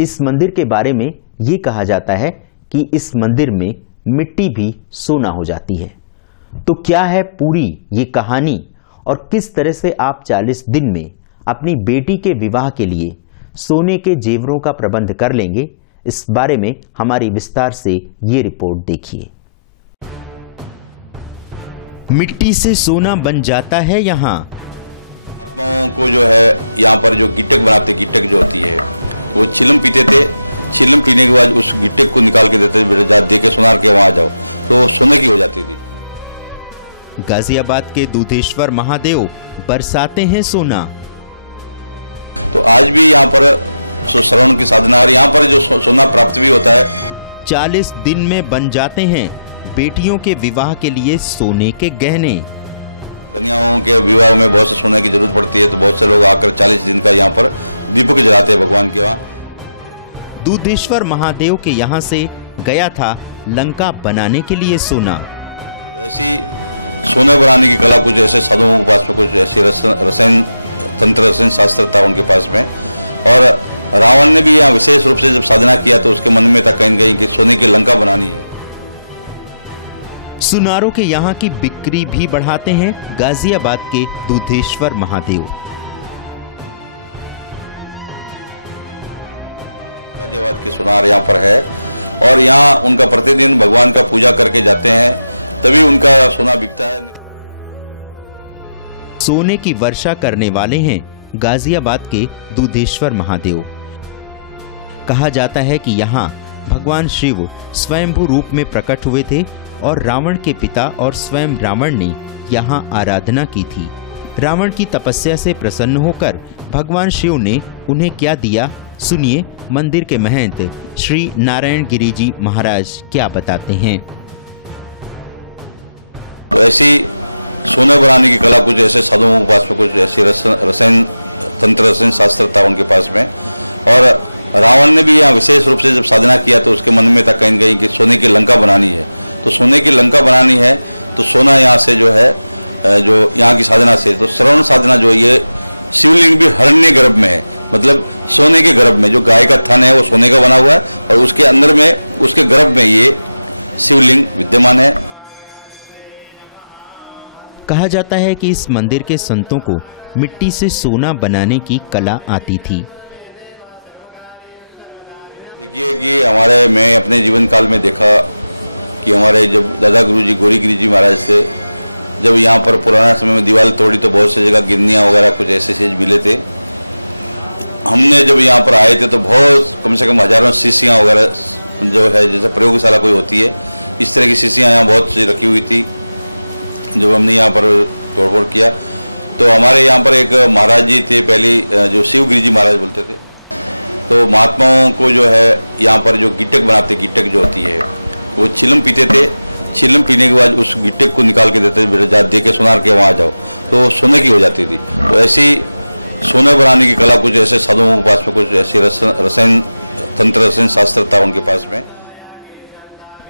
इस मंदिर के बारे में ये कहा जाता है कि इस मंदिर में मिट्टी भी सोना हो जाती है। तो क्या है पूरी ये कहानी और किस तरह से आप 40 दिन में अपनी बेटी के विवाह के लिए सोने के जेवरों का प्रबंध कर लेंगे, इस बारे में हमारी विस्तार से ये रिपोर्ट देखिए। मिट्टी से सोना बन जाता है यहाँ। गाजियाबाद के दूधेश्वर महादेव बरसाते हैं सोना। चालीस दिन में बन जाते हैं बेटियों के विवाह के लिए सोने के गहने। दूधेश्वर महादेव के यहां से गया था लंका बनाने के लिए सोना। सुनारों के यहाँ की बिक्री भी बढ़ाते हैं गाजियाबाद के दूधेश्वर महादेव। सोने की वर्षा करने वाले हैं गाजियाबाद के दूधेश्वर महादेव। कहा जाता है कि यहाँ भगवान शिव स्वयंभू रूप में प्रकट हुए थे और रावण के पिता और स्वयं रावण ने यहाँ आराधना की थी। रावण की तपस्या से प्रसन्न होकर भगवान शिव ने उन्हें क्या दिया, सुनिए मंदिर के महंत श्री नारायण गिरी जी महाराज क्या बताते हैं। कहा जाता है कि इस मंदिर के संतों को मिट्टी से सोना बनाने की कला आती थी।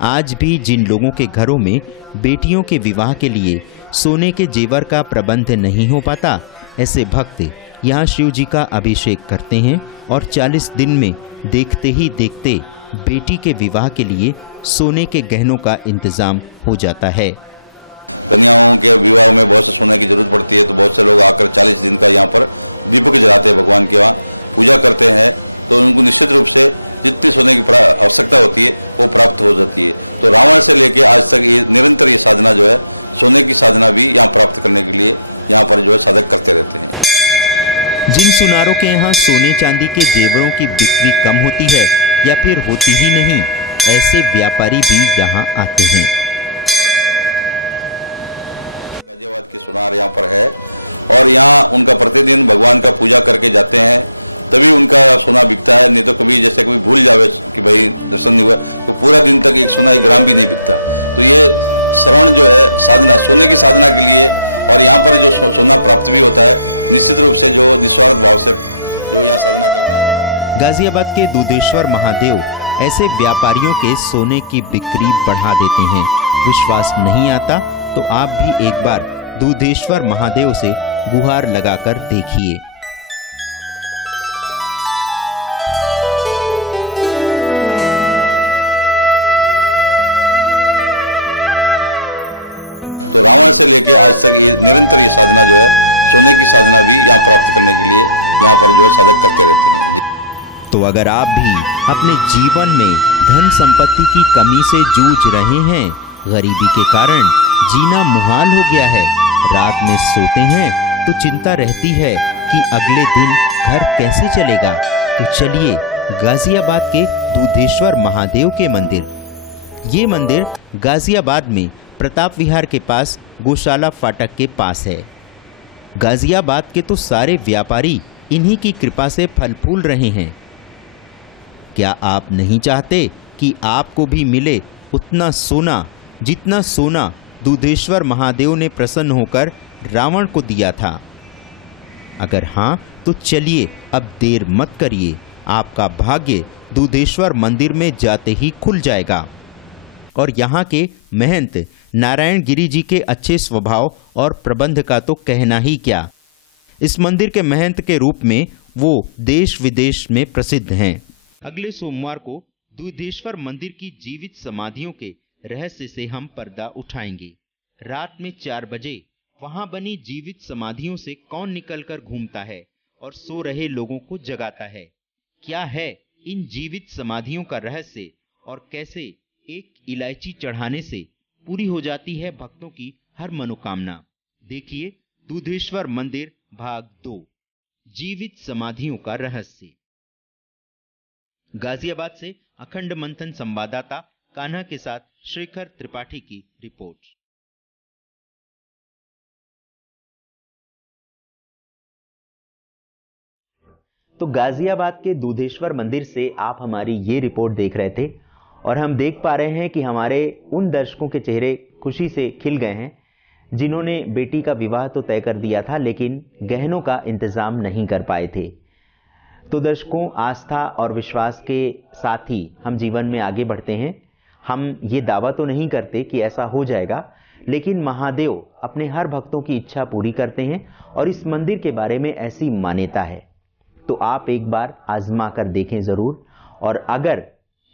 आज भी जिन लोगों के घरों में बेटियों के विवाह के लिए सोने के जेवर का प्रबंध नहीं हो पाता, ऐसे भक्त यहाँ शिव जी का अभिषेक करते हैं और 40 दिन में देखते ही देखते बेटी के विवाह के लिए सोने के गहनों का इंतजाम हो जाता है। जिन सुनारों के यहाँ सोने चांदी के जेवरों की बिक्री कम होती है या फिर होती ही नहीं, ऐसे व्यापारी भी यहाँ आते हैं। गाजियाबाद के दूधेश्वर महादेव ऐसे व्यापारियों के सोने की बिक्री बढ़ा देते हैं। विश्वास नहीं आता तो आप भी एक बार दूधेश्वर महादेव से गुहार लगाकर देखिए। तो अगर आप भी अपने जीवन में धन संपत्ति की कमी से जूझ रहे हैं, गरीबी के कारण जीना मुहाल हो गया है, रात में सोते हैं तो चिंता रहती है कि अगले दिन घर कैसे चलेगा, तो चलिए गाजियाबाद के दूधेश्वर महादेव के मंदिर। ये मंदिर गाजियाबाद में प्रताप विहार के पास गौशाला फाटक के पास है। गाजियाबाद के तो सारे व्यापारी इन्हीं की कृपा से फल फूल रहे हैं। क्या आप नहीं चाहते कि आपको भी मिले उतना सोना जितना सोना दूधेश्वर महादेव ने प्रसन्न होकर रावण को दिया था? अगर हाँ तो चलिए अब देर मत करिए, आपका भाग्य दूधेश्वर मंदिर में जाते ही खुल जाएगा। और यहाँ के महंत नारायण गिरी जी के अच्छे स्वभाव और प्रबंध का तो कहना ही क्या। इस मंदिर के महंत के रूप में वो देश विदेश में प्रसिद्ध हैं। अगले सोमवार को दूधेश्वर मंदिर की जीवित समाधियों के रहस्य से हम पर्दा उठाएंगे। रात में 4 बजे वहां बनी जीवित समाधियों से कौन निकलकर घूमता है और सो रहे लोगों को जगाता है? क्या है इन जीवित समाधियों का रहस्य और कैसे एक इलायची चढ़ाने से पूरी हो जाती है भक्तों की हर मनोकामना? देखिए दूधेश्वर मंदिर भाग 2, जीवित समाधियों का रहस्य। गाजियाबाद से अखंड मंथन संवाददाता कान्हा के साथ शेखर त्रिपाठी की रिपोर्ट। तो गाजियाबाद के दूधेश्वर मंदिर से आप हमारी ये रिपोर्ट देख रहे थे और हम देख पा रहे हैं कि हमारे उन दर्शकों के चेहरे खुशी से खिल गए हैं जिन्होंने बेटी का विवाह तो तय कर दिया था लेकिन गहनों का इंतजाम नहीं कर पाए थे। तो दर्शकों, आस्था और विश्वास के साथ ही हम जीवन में आगे बढ़ते हैं। हम ये दावा तो नहीं करते कि ऐसा हो जाएगा, लेकिन महादेव अपने हर भक्तों की इच्छा पूरी करते हैं और इस मंदिर के बारे में ऐसी मान्यता है। तो आप एक बार आजमा कर देखें जरूर। और अगर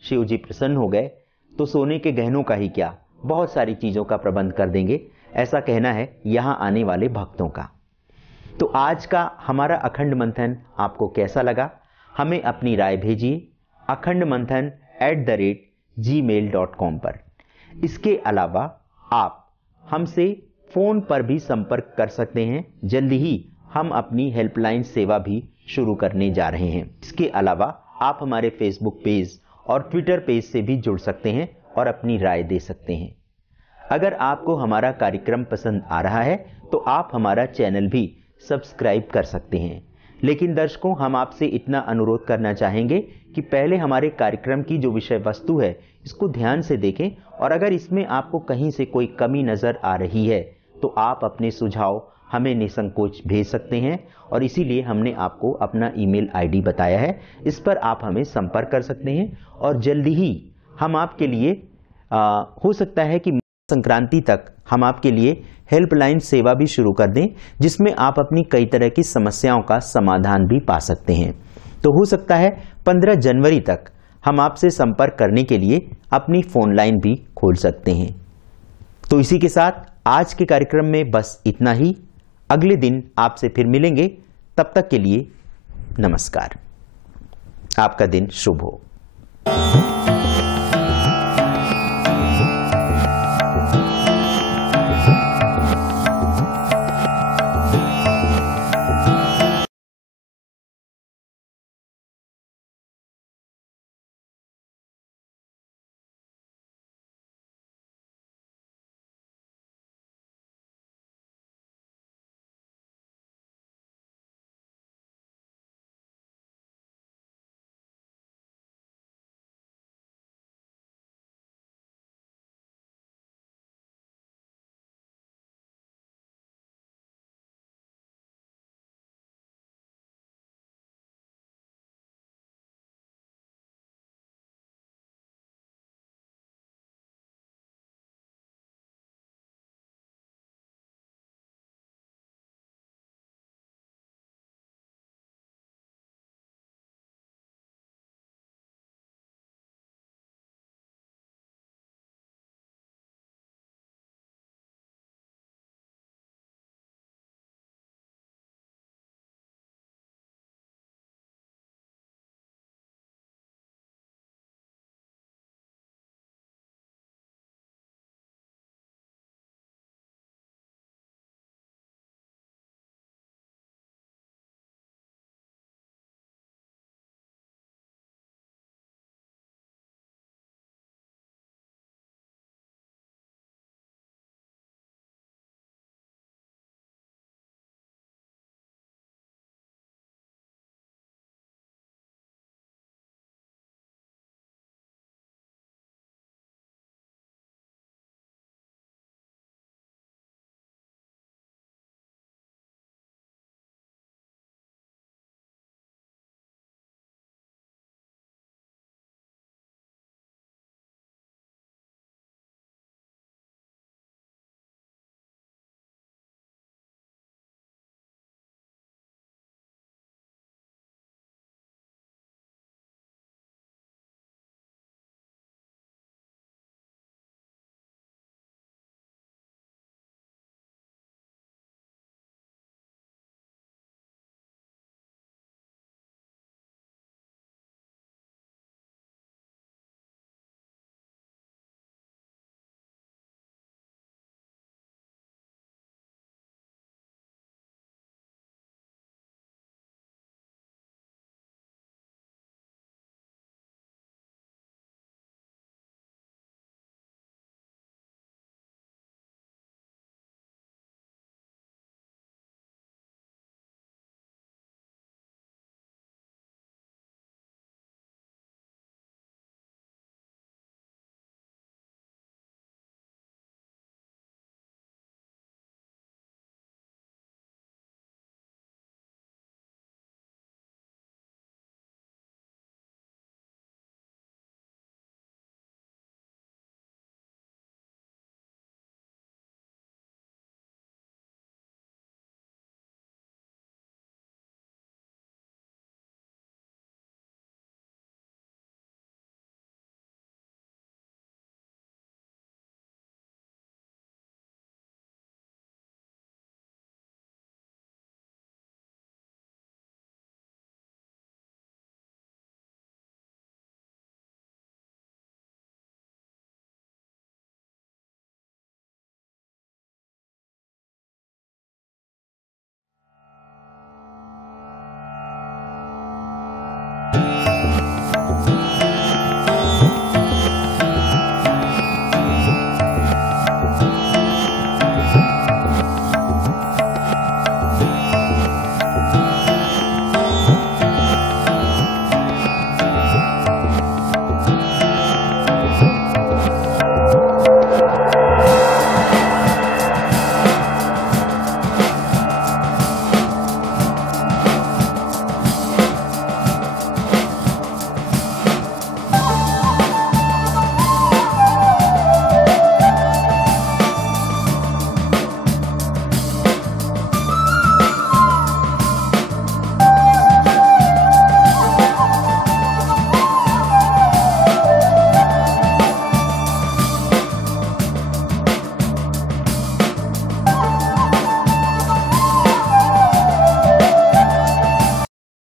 शिव जी प्रसन्न हो गए तो सोने के गहनों का ही क्या, बहुत सारी चीजों का प्रबंध कर देंगे, ऐसा कहना है यहां आने वाले भक्तों का। तो आज का हमारा अखंड मंथन आपको कैसा लगा? हमें अपनी राय भेजिए akhandmanthan@gmail.com पर। इसके अलावा आप हमसे फोन पर भी संपर्क कर सकते हैं। जल्दी ही हम अपनी हेल्पलाइन सेवा भी शुरू करने जा रहे हैं। इसके अलावा आप हमारे फेसबुक पेज और ट्विटर पेज से भी जुड़ सकते हैं और अपनी राय दे सकते हैं। अगर आपको हमारा कार्यक्रम पसंद आ रहा है तो आप हमारा चैनल भी सब्सक्राइब कर सकते हैं। लेकिन दर्शकों, हम आपसे इतना अनुरोध करना चाहेंगे कि पहले हमारे कार्यक्रम की जो विषय वस्तु है इसको ध्यान से देखें और अगर इसमें आपको कहीं से कोई कमी नजर आ रही है तो आप अपने सुझाव हमें निसंकोच भेज सकते हैं और इसीलिए हमने आपको अपना ईमेल आईडी बताया है। इस पर आप हमें संपर्क कर सकते हैं और जल्दी ही हम आपके लिए हो सकता है कि संक्रांति तक हम आपके लिए हेल्पलाइन सेवा भी शुरू कर दें, जिसमें आप अपनी कई तरह की समस्याओं का समाधान भी पा सकते हैं। तो हो सकता है 15 जनवरी तक हम आपसे संपर्क करने के लिए अपनी फोन लाइन भी खोल सकते हैं। तो इसी के साथ आज के कार्यक्रम में बस इतना ही। अगले दिन आपसे फिर मिलेंगे, तब तक के लिए नमस्कार। आपका दिन शुभ हो।